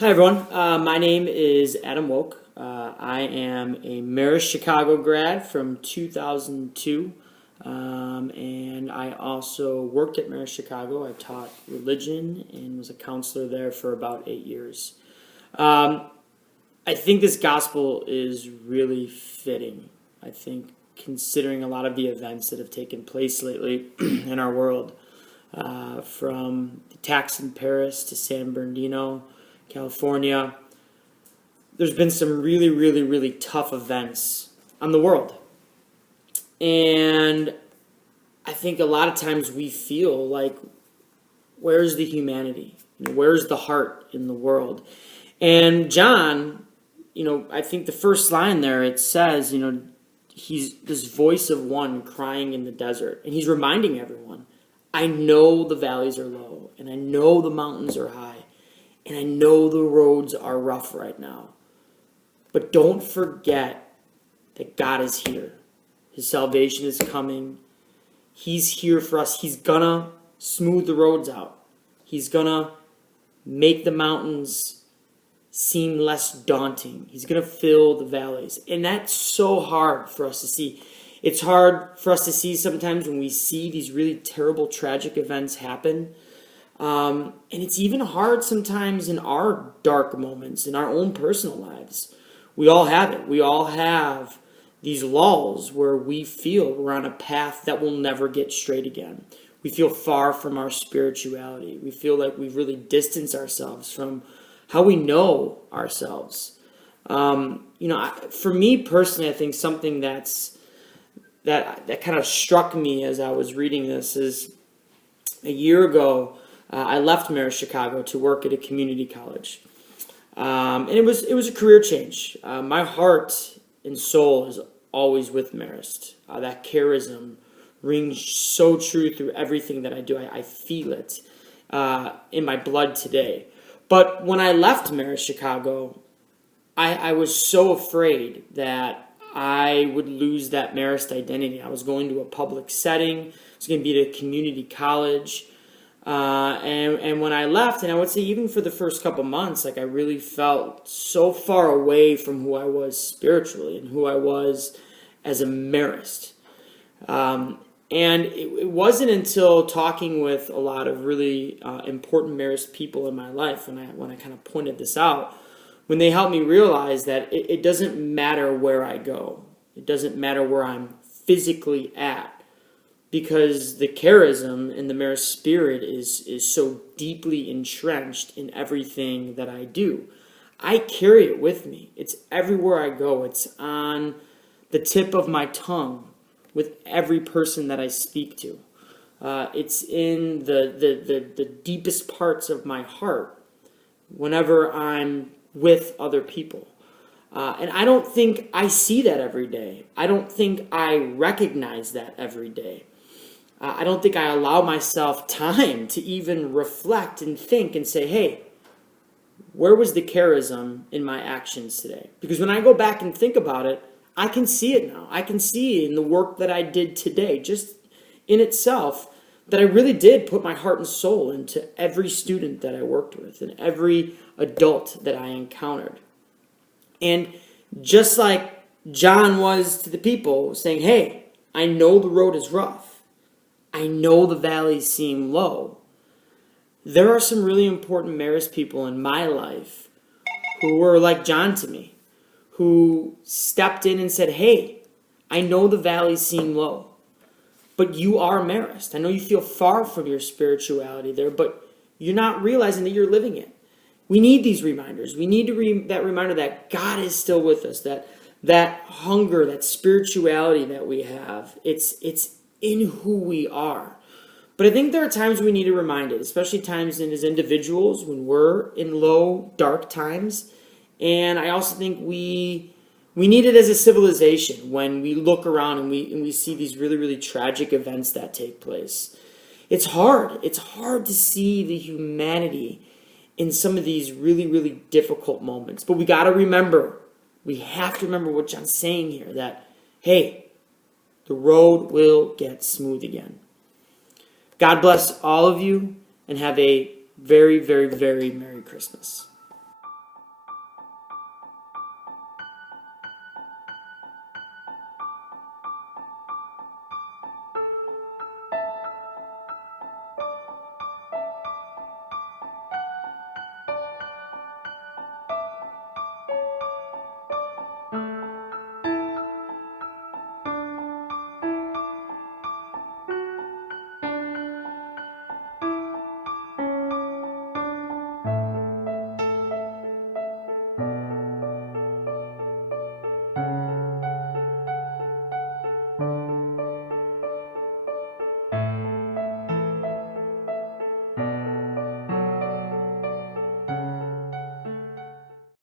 Hi, everyone. My name is Adam Woke. I am a Marist Chicago grad from 2002, and I also worked at Marist Chicago. I taught religion and was a counselor there for about 8 years. I think this gospel is really fitting. I think considering a lot of the events that have taken place lately in our world, from the attacks in Paris to San Bernardino, California, there's been some really, really, really tough events on the world. And I think a lot of times we feel like, where's the humanity? Where's the heart in the world? And John, I think the first line there, it says, he's this voice of one crying in the desert. And he's reminding everyone, I know the valleys are low, and I know the mountains are high, and I know the roads are rough right now. But don't forget that God is here. His salvation is coming. He's here for us. He's gonna smooth the roads out. He's gonna make the mountains seem less daunting. He's gonna fill the valleys. And that's so hard for us to see. It's hard for us to see sometimes when we see these really terrible, tragic events happen. And it's even hard sometimes in our dark moments, in our own personal lives. We all have it. We all have these lulls where we feel we're on a path that will never get straight again. We feel far from our spirituality. We feel like we've really distanced ourselves from how we know ourselves. For me personally, I think something that kind of struck me as I was reading this is a year ago, I left Marist Chicago to work at a community college, and it was a career change. My heart and soul is always with Marist. That charism rings so true through everything that I do. I feel it in my blood today. But when I left Marist Chicago, I was so afraid that I would lose that Marist identity. I was going to a public setting. I was going to be at a community college. And when I left, and I would say even for the first couple months, I really felt so far away from who I was spiritually and who I was as a Marist. And it wasn't until talking with a lot of really important Marist people in my life when I kind of pointed this out, when they helped me realize that it doesn't matter where I go. It doesn't matter where I'm physically at. Because the charism and the Marist spirit is so deeply entrenched in everything that I do. I carry it with me. It's everywhere I go. It's on the tip of my tongue with every person that I speak to. It's in the deepest parts of my heart whenever I'm with other people. And I don't think I see that every day. I don't think I recognize that every day. I don't think I allow myself time to even reflect and think and say, hey, where was the charism in my actions today? Because when I go back and think about it, I can see it now. I can see in the work that I did today, just in itself, that I really did put my heart and soul into every student that I worked with and every adult that I encountered. And just like John was to the people saying, hey, I know the road is rough. I know the valleys seem low. There are some really important Marist people in my life who were like John to me, who stepped in and said, hey, I know the valleys seem low, but you are Marist. I know you feel far from your spirituality there, but you're not realizing that you're living it. We need these reminders. We need that reminder that God is still with us, that hunger, that spirituality that we have, it's in who we are. But I think there are times we need to remind it, especially times as individuals when we're in low, dark times. And I also think we need it as a civilization when we look around and we see these really, really tragic events that take place. It's hard. It's hard to see the humanity in some of these really, really difficult moments. But we got to remember, we have to remember what John's saying here, that, hey, the road will get smooth again. God bless all of you and have a very, very, very Merry Christmas.